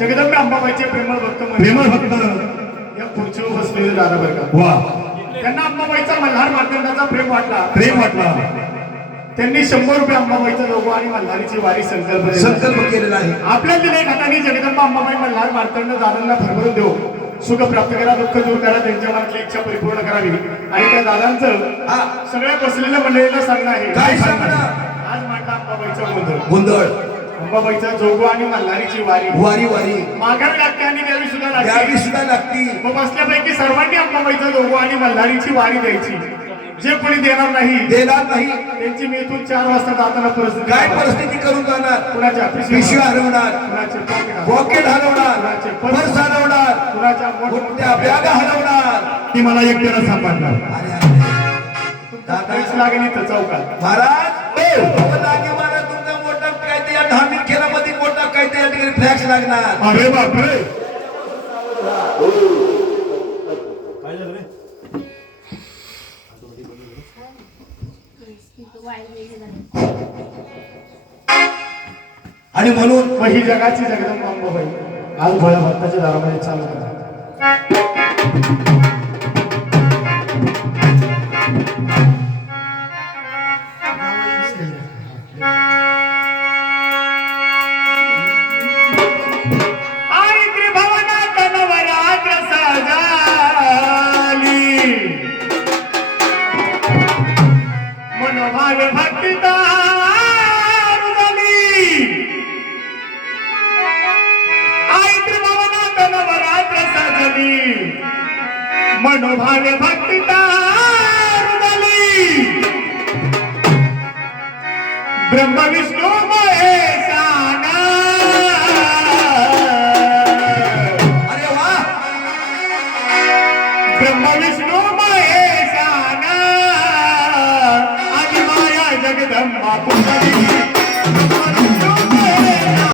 जगदंबे अंबाबाईचे प्रेमळ भक्त म्हणजे प्रेमळ भक्त. या खुर्चीवर बसलेले दादा बरं का? वा. त्यांना अंबाबाईचा मल्हार मार्तंडाचा प्रेम वाटला. प्रेम वाटला. त्यांनी शंभर रुपये अंबाबाईचा लोगो आणि मल्हारीची वारी संकल्प. संकल्प केलेला आहे. आपल्या दिले हाताने जगदंबा अंबाबाई मल्हार मार्तंड दादांना भरभरून देऊ. सुख प्राप्त करा दुःख दूर करा त्यांच्या मनातली इच्छा परिपूर्ण करावी. आणि त्या दादांचं हा. सगळ्या बसलेल्या मंडळींना सांगणं आहे. काय सांगणं? आज मांडला अंबाबाईचा गोंधळ. गोंधळ. अंबाबाईचा जोगो आणि मल्हारीची वारी वारी वारी माघार लागते आणि देवी सुद्धा लागते सुद्धा लागती मग बसल्यापैकी सर्वांनी अंबाबाईचा दोघं आणि मल्हारीची वारी द्यायची जे कोणी देणार नाही देणार नाही त्यांची मी इथून चार वाजता जाताना परिस्थिती काय. परिस्थिती करून जाणार कुणाच्या पिशवी पिशव्या हरवणार कुणाचे pocket. पॉकेट हरवणार पर्स हरवणार कुणाच्या मोठ्या बॅगा हरवणार ती मला एकट्याला सापडणार अरे अरे दादा पैसे लागेल इथं चौकात महाराज महाराज फ्लॅक्स लागणार. अरे बापरे. आणि म्हणून मग ही जगाची जगदंबा अंबाबाई. आज भोळ्या भक्ताच्या दारामध्ये चालू करा. मनोभाव भक्तिता आई त्रिभुवनात नवरात्र साजली मनोभावे भक्तिता ब्रह्म विष्णू महेशाना अरे वा! ब्रह्म विष्णू आणि माया जगदंबा पुंडली